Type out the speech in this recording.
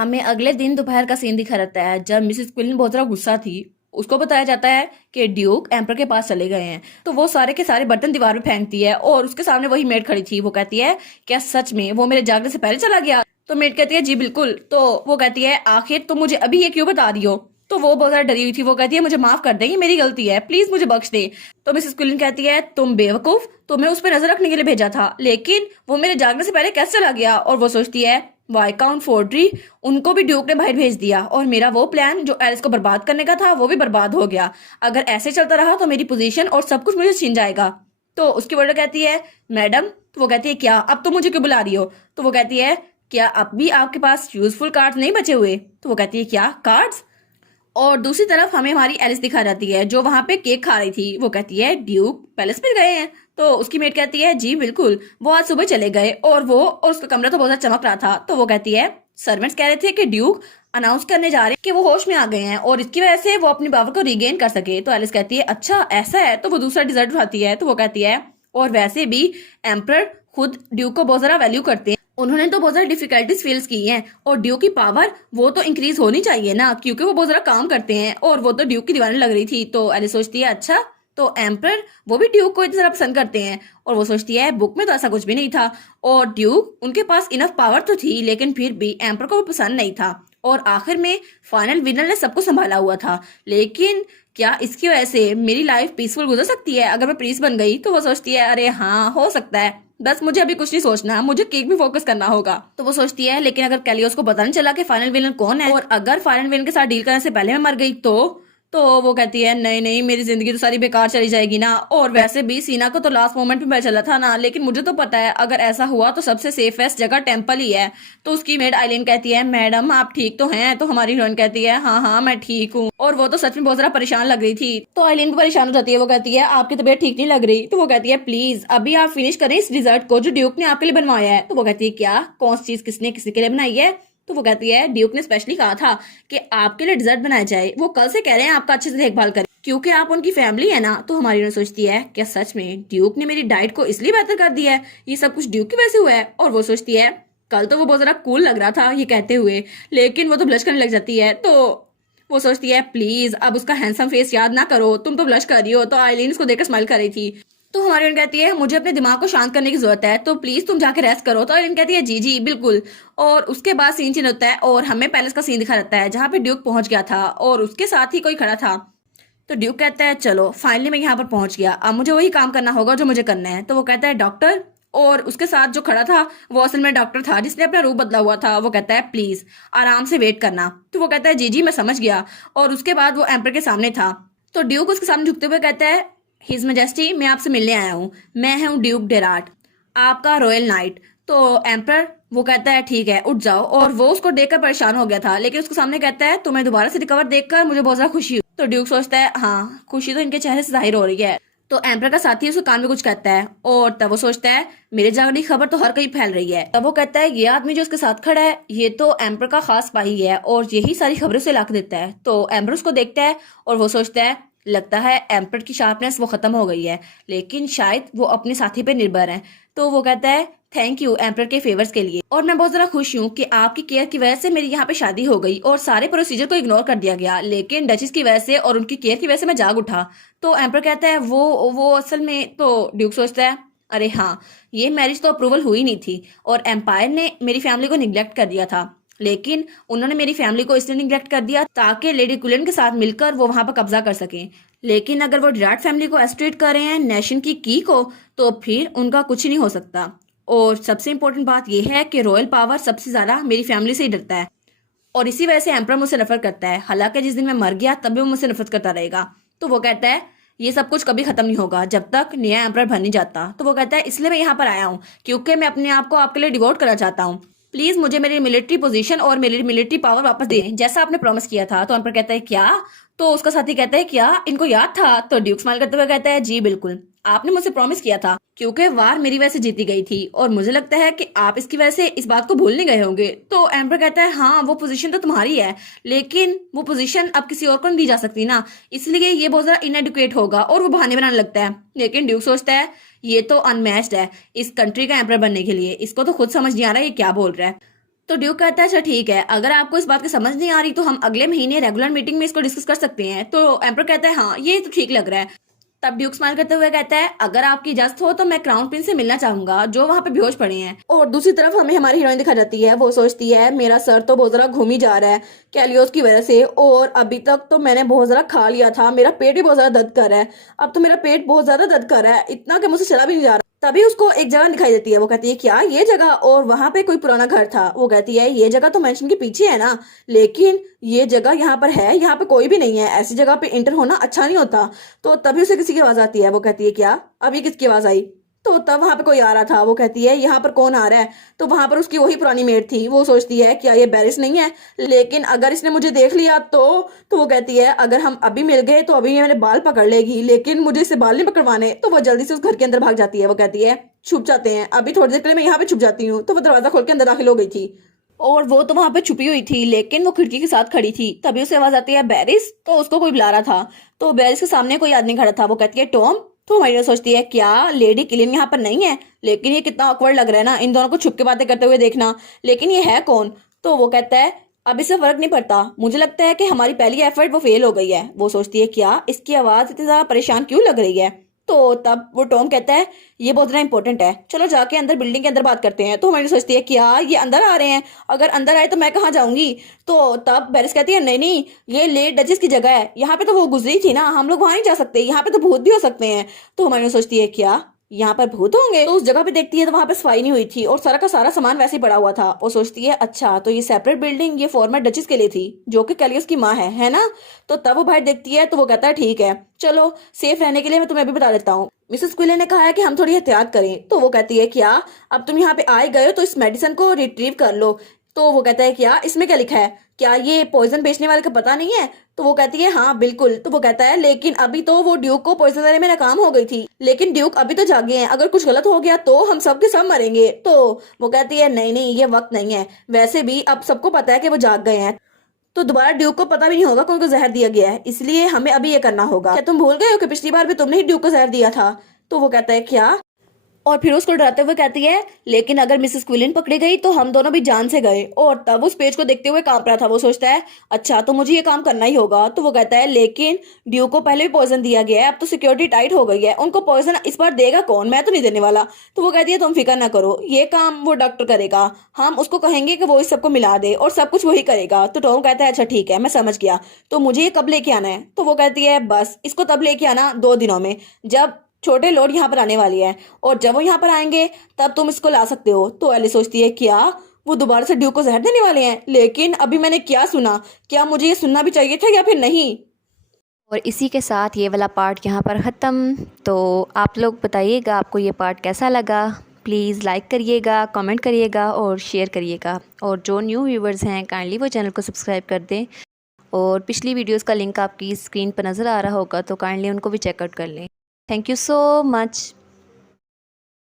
हमें अगले दिन दोपहर का सीन दिखा रहता है जब मिसेस क्विलन बहुत ज्यादा गुस्सा थी। उसको बताया जाता है कि ड्यूक एम्पर के पास चले गए हैं। तो वो सारे के सारे बर्तन दीवार पे फेंकती है और उसके सामने वही मेड खड़ी थी। वो कहती है क्या सच में वो मेरे जागने से पहले चला गया? तो मेड कहती है जी बिल्कुल। तो वो कहती है आखिर तुम मुझे अभी ये क्यों बता रही हो? तो वो बहुत ज्यादा डरी हुई थी। वो कहती है मुझे माफ कर दे, ये मेरी गलती है, प्लीज मुझे बख्श दे। तो मिसेस क्विलन कहती है तुम बेवकूफ, तुम्हें उस पर नजर रखने के लिए भेजा था, लेकिन वो मेरे जागने से पहले कैसे चला गया? और वो सोचती है वाइकाउंट फोर्ड्री, उनको भी ड्यूक ने बाहर भेज दिया और मेरा वो प्लान जो एलिस को बर्बाद करने का था वो भी बर्बाद हो गया। अगर ऐसे चलता रहा तो मेरी पोजीशन और सब कुछ मुझे छीन जाएगा। तो उसकी वर्डर कहती है मैडम। तो वो कहती है क्या अब तुम मुझे क्यों बुला रही हो? तो वो कहती है क्या अब भी आपके पास यूजफुल कार्ड्स नहीं बचे हुए? तो वो कहती है क्या कार्ड्स? और दूसरी तरफ हमें हमारी एलिस दिखा जाती है जो वहां पे केक खा रही थी। वो कहती है ड्यूक पैलेस में गए हैं? तो उसकी मेट कहती है जी बिल्कुल, वो आज सुबह चले गए और उसका कमरा तो बहुत चमक रहा था। तो वो कहती है सर्वेंट्स कह रहे थे कि ड्यूक अनाउंस करने जा रहे हैं कि वो होश में आ गए हैं और इसकी वजह से वो अपनी पावर को रिगेन कर सके। तो एलिस कहती है अच्छा ऐसा है। तो वो दूसरा डिजर्ट उठाती है। तो वो कहती है और वैसे भी एम्पर खुद ड्यूक को बहुत ज्यादा वैल्यू करते हैं, उन्होंने तो बहुत सारी डिफिकल्टीज फेस की हैं और ड्यूक की पावर वो तो इंक्रीज होनी चाहिए ना, क्योंकि वो बहुत ज्यादा काम करते हैं और वो तो ड्यूक की दीवानी लग रही थी। तो एलिस सोचती है अच्छा तो एम्पर वो भी ड्यूक को इतनी तरह पसंद करते हैं। और वो सोचती है बुक में तो ऐसा कुछ भी नहीं था और ड्यूक उनके पास इनफ पावर तो थी लेकिन फिर भी एम्पर को वो पसंद नहीं था और आखिर में फाइनल विनर ने सबको संभाला हुआ था। लेकिन क्या इसकी वजह से मेरी लाइफ पीसफुल गुजर सकती है अगर मैं प्रीस बन गई? तो वो सोचती है अरे हाँ हो सकता है, बस मुझे अभी कुछ नहीं सोचना, मुझे केक भी फोकस करना होगा। तो वो सोचती है लेकिन अगर कैलियोस को पता नहीं चला कि फाइनल विलन कौन है और अगर फाइनल विलन के साथ डील करने से पहले मैं मर गई तो वो कहती है नहीं नहीं मेरी जिंदगी तो सारी बेकार चली जाएगी ना। और वैसे भी सीना को तो लास्ट मोमेंट में पता चला था ना, लेकिन मुझे तो पता है अगर ऐसा हुआ तो सबसे सेफेस्ट जगह टेम्पल ही है। तो उसकी मेड आइलिन कहती है मैडम आप ठीक तो हैं? तो हमारी हीरोइन कहती है हाँ हाँ मैं ठीक हूँ। और वो तो सच में बहुत ज्यादा परेशान लग रही थी। तो आइलिन भी परेशान हो जाती है। वो कहती है आपकी तबीयत ठीक नहीं लग रही? तो वो कहती है प्लीज अभी आप फिनिश करें इस डिजर्ट को जो ड्यूक ने आपके लिए बनवाया है। तो वो कहती है क्या कौन सी चीज किसने किसी के लिए बनाई है? तो वो कहती है ड्यूक ने स्पेशली कहा था कि आपके लिए डिजर्ट बनाया जाए, वो कल से कह रहे हैं आपका अच्छे से देखभाल करें क्योंकि आप उनकी फैमिली है ना। तो हमारी ने सोचती है क्या सच में ड्यूक ने मेरी डाइट को इसलिए बेहतर कर दिया है, ये सब कुछ ड्यूक की वजह से हुआ है? और वो सोचती है कल तो वो बहुत ज्यादा कूल लग रहा था ये कहते हुए, लेकिन वो तो ब्लश करने लग जाती है। तो वो सोचती है प्लीज अब उसका हैंडसम फेस याद ना करो, तुम तो ब्लश कर रही हो। तो आइलिन उसको देखकर स्माइल कर रही थी। तो हमारी बहन कहती है मुझे अपने दिमाग को शांत करने की जरूरत है, तो प्लीज तुम जाके रेस्ट करो। तो आइलिन कहती है जी जी बिल्कुल। और उसके बाद सीन चेंज होता है और हमें पैलेस का सीन दिखा रहता है जहाँ पे ड्यूक पहुंच गया था और उसके साथ ही कोई खड़ा था। तो ड्यूक कहता है चलो फाइनली मैं यहाँ पर पहुंच गया, अब मुझे वही काम करना होगा जो मुझे करना है। तो वो कहता है डॉक्टर, और उसके साथ जो खड़ा था वो असल में डॉक्टर था जिसने अपना रूप बदला हुआ था। वो कहता है प्लीज आराम से वेट करना। तो वो कहता है जी जी मैं समझ गया। और उसके बाद वो एम्पर के सामने था। तो ड्यूक उसके सामने झुकते हुए कहता है हिज मैजेस्टी मैं आपसे मिलने आया हूँ, मैं हूँ ड्यूक डेराट, आपका रॉयल नाइट। तो एम्पर वो कहता है ठीक है उठ जाओ। और वो उसको देखकर परेशान हो गया था लेकिन उसके सामने कहता है तुम्हें दोबारा से रिकवर देखकर मुझे बहुत ज्यादा खुशी हुई। तो ड्यूक सोचता है हाँ खुशी तो इनके चेहरे से जाहिर हो रही है। तो एम्पर का साथी उसके कान में कुछ कहता है और तब वो सोचता है मेरे जागने की खबर तो हर कहीं फैल रही है। तब वो कहता है ये आदमी जो उसके साथ खड़ा है ये तो एम्पर का खास सिपाही है और यही सारी खबरें उसे ला के देता है। तो एम्पर उसको देखता है और वो सोचता है लगता है एम्पर की शार्पनेस वो खत्म हो गई है, लेकिन शायद वो अपने साथी पे निर्भर है। तो वो कहता है थैंक यू एम्पर के फेवर्स के लिए, और मैं बहुत ज्यादा खुश हूँ कि आपकी केयर की वजह से मेरी यहाँ पे शादी हो गई और सारे प्रोसीजर को इग्नोर कर दिया गया, लेकिन डचिस की वजह से और उनकी केयर की वजह से मैं जाग उठा। तो एम्पर कहता है वो असल में। तो ड्यूक सोचता है अरे हाँ ये मैरिज तो अप्रूवल हुई नहीं थी और एम्पायर ने मेरी फैमिली को निग्लेक्ट कर दिया था, लेकिन उन्होंने मेरी फैमिली को इसलिए निग्लेक्ट कर दिया ताकि लेडी क्विलन के साथ मिलकर वो वहां पर कब्जा कर सकें। लेकिन अगर वो डिराट फैमिली को एस्ट्रेट कर रहे हैं नेशन की को, तो फिर उनका कुछ नहीं हो सकता। और सबसे इम्पोर्टेंट बात यह है कि रॉयल पावर सबसे ज्यादा मेरी फैमिली से ही डरता है और इसी वजह से एम्पर मुझसे नफरत करता है। हालांकि जिस दिन मैं मर गया तब भी वो मुझसे नफरत करता रहेगा। तो वो कहता है ये सब कुछ कभी खत्म नहीं होगा जब तक नया एम्पर बन नहीं जाता। तो वो कहता है इसलिए मैं यहाँ पर आया हूँ क्योंकि मैं अपने आप को आपके लिए डिवोट करना चाहता हूँ, प्लीज मुझे मेरी मिलिट्री पोजीशन और मेरी मिलिट्री पावर वापस दे जैसा आपने प्रॉमिस किया था। तो एम्पर कहता है क्या? तो उसका साथी कहता है क्या इनको याद था? तो ड्यूक स्माइल करते हुए कहता है जी बिल्कुल, आपने मुझसे प्रॉमिस किया था क्योंकि वार मेरी वजह से जीती गई थी और मुझे लगता है कि आप इसकी वजह से इस बात को भूल नहीं गए होंगे। तो एम्पर कहता है हाँ वो पोजीशन तो तुम्हारी है लेकिन वो पोजीशन अब किसी और को नहीं दी जा सकती ना, इसलिए ये बहुत ज्यादा इनएडुकेट होगा। और वो बहाने बनाने लगता है, लेकिन ड्यूक सोचता है ये तो अनमैच्ड है इस कंट्री का एम्पर बनने के लिए, इसको तो खुद समझ नहीं आ रहा है ये क्या बोल रहा है। तो ड्यूक कहता है अच्छा ठीक है, अगर आपको इस बात की समझ नहीं आ रही तो हम अगले महीने रेगुलर मीटिंग में इसको डिस्कस कर सकते हैं। तो एम्पर कहता है हाँ ये तो ठीक लग रहा है। तब ड्यूक स्माइल करते हुए कहता है अगर आपकी इजाजत हो तो मैं क्राउन प्रिंस से मिलना चाहूंगा जो वहां पे बेहोश पड़े हैं। और दूसरी तरफ हमें हमारी हीरोइन दिखा जाती है, वो सोचती है मेरा सर तो बहुत ज्यादा घूम ही जा रहा है कैलियोस की वजह से, और अभी तक तो मैंने बहुत ज्यादा खा लिया था, मेरा पेट भी बहुत ज्यादा दर्द कर रहा है, अब तो मेरा पेट बहुत ज्यादा दर्द कर रहा है, इतना कि मुझसे चला भी नहीं जा रहा। तभी उसको एक जगह दिखाई देती है, वो कहती है क्या ये जगह, और वहां पे कोई पुराना घर था। वो कहती है ये जगह तो मैंशन के पीछे है ना, लेकिन ये जगह यहाँ पर है, यहाँ पे कोई भी नहीं है, ऐसी जगह पे इंटर होना अच्छा नहीं होता। तो तभी उसे किसी की आवाज आती है, वो कहती है क्या अभी किसकी आवाज आई। तो तब वहां पे कोई आ रहा था, वो कहती है यहाँ पर कौन आ रहा है। तो वहां पर उसकी वही पुरानी मेट थी। वो सोचती है क्या ये बैरिस नहीं है, लेकिन अगर इसने मुझे देख लिया तो वो कहती है अगर हम अभी मिल गए तो अभी ये मेरे बाल पकड़ लेगी, लेकिन मुझे इससे बाल नहीं पकड़वाने। तो वो जल्दी से उस घर के अंदर भाग जाती है। वो कहती है छुप जाते हैं, अभी थोड़ी देर के लिए मैं यहाँ पे छुप जाती हूँ। तो वो दरवाजा खोल के अंदर दाखिल हो गई थी और वो तो वहां पे छुपी हुई थी, लेकिन वो खिड़की के साथ खड़ी थी। तभी उसे आवाज आती है बैरिस। तो उसको कोई बुला रहा था। तो बैरिस के सामने कोई आदमी खड़ा था। वो कहती है टॉम। तो मारिया सोचती है क्या लेडी किलिन यहाँ पर नहीं है, लेकिन ये कितना ऑकवर्ड लग रहा है ना इन दोनों को छुप के बातें करते हुए देखना, लेकिन ये है कौन। तो वो कहता है अब इससे फर्क नहीं पड़ता, मुझे लगता है कि हमारी पहली एफर्ट वो फेल हो गई है। वो सोचती है क्या इसकी आवाज इतनी ज्यादा परेशान क्यों लग रही है। तो तब वो टॉम कहता है ये बहुत ज्यादा इंपॉर्टेंट है, चलो जाके अंदर बिल्डिंग के अंदर बात करते हैं। तो हमारी सोचती है क्या ये अंदर आ रहे हैं, अगर अंदर आए तो मैं कहाँ जाऊंगी। तो तब बैरिस कहती है नहीं नहीं ये लेट डचेस की जगह है, यहाँ पे तो वो गुजरी थी ना, हम लोग वहां नहीं जा सकते, यहाँ पे तो भूत भी हो सकते हैं। तो हमारी सोचती है क्या यहाँ पर भूत होंगे। तो उस जगह पे देखती है तो वहां पे सफाई नहीं हुई थी और सारा का सारा सामान वैसे ही पड़ा हुआ था। और सोचती है अच्छा तो ये सेपरेट बिल्डिंग ये फॉर्मर डचेस के लिए थी जो कि कैलियस की माँ है ना। तो तब वो बाहर देखती है तो वो कहता है ठीक है चलो सेफ रहने के लिए मैं तुम्हें भी बता देता हूँ, मिसेस क्विले ने कहा है कि हम थोड़ी एहतियात करें। तो वो कहती है क्या अब तुम यहाँ पे आए गए हो तो इस मेडिसिन को रिट्रीव कर लो। तो वो कहता है क्या इसमें क्या लिखा है, क्या ये पॉइजन बेचने वाले का पता नहीं है। तो वो कहती है हाँ बिल्कुल। तो वो कहता है लेकिन अभी तो वो ड्यूक को पॉइजन देने में नाकाम हो गई थी, लेकिन ड्यूक अभी तो जागे हैं, अगर कुछ गलत हो गया तो हम सब के सब मरेंगे। तो वो कहती है नहीं नहीं ये वक्त नहीं है, वैसे भी अब सबको पता है कि वो जाग गए हैं, तो दोबारा ड्यूक को पता भी नहीं होगा कि उनको जहर दिया गया है, इसलिए हमें अभी ये करना होगा। क्या तुम भूल गए हो कि पिछली बार भी तुमने ही ड्यूक को जहर दिया था। तो वो कहता है क्या, और फिर उसको डराते हुए कहती है लेकिन अगर मिसेस क्विलिन पकड़ी गई तो हम दोनों भी जान से गए। और तब उस पेज को देखते हुए कांप रहा था। वो सोचता है अच्छा तो मुझे ये काम करना ही होगा। तो वो कहता है लेकिन ड्यू को पहले भी पॉइजन दिया गया है, अब तो सिक्योरिटी टाइट हो गई है, उनको पॉइजन इस बार देगा कौन, मैं तो नहीं देने वाला। तो वो कहती है तुम फिक्र ना करो, ये काम वो डॉक्टर करेगा, हम उसको कहेंगे कि वो इस सबको मिला दे और सब कुछ वही करेगा। तो टॉम कहता है अच्छा ठीक है मैं समझ गया, तो मुझे ये कब लेके आना है। तो वो कहती है बस इसको तब लेके आना 2 दिनों में, जब छोटे लोड यहाँ पर आने वाली है, और जब वो यहाँ पर आएंगे तब तुम इसको ला सकते हो। तो एली सोचती है क्या वो दोबारा से ड्यू को जहर देने वाले हैं, लेकिन अभी मैंने क्या सुना, क्या मुझे ये सुनना भी चाहिए था या फिर नहीं। और इसी के साथ ये वाला पार्ट यहाँ पर ख़त्म। तो आप लोग बताइएगा आपको ये पार्ट कैसा लगा, प्लीज़ लाइक करिएगा, कमेंट करिएगा और शेयर करिएगा। और जो न्यू व्यूवर्स हैं काइंडली वो चैनल को सब्सक्राइब कर दें। और पिछली वीडियोस का लिंक आपकी स्क्रीन पर नज़र आ रहा होगा तो काइंडली उनको भी चेकआउट कर लें। Thank you so much.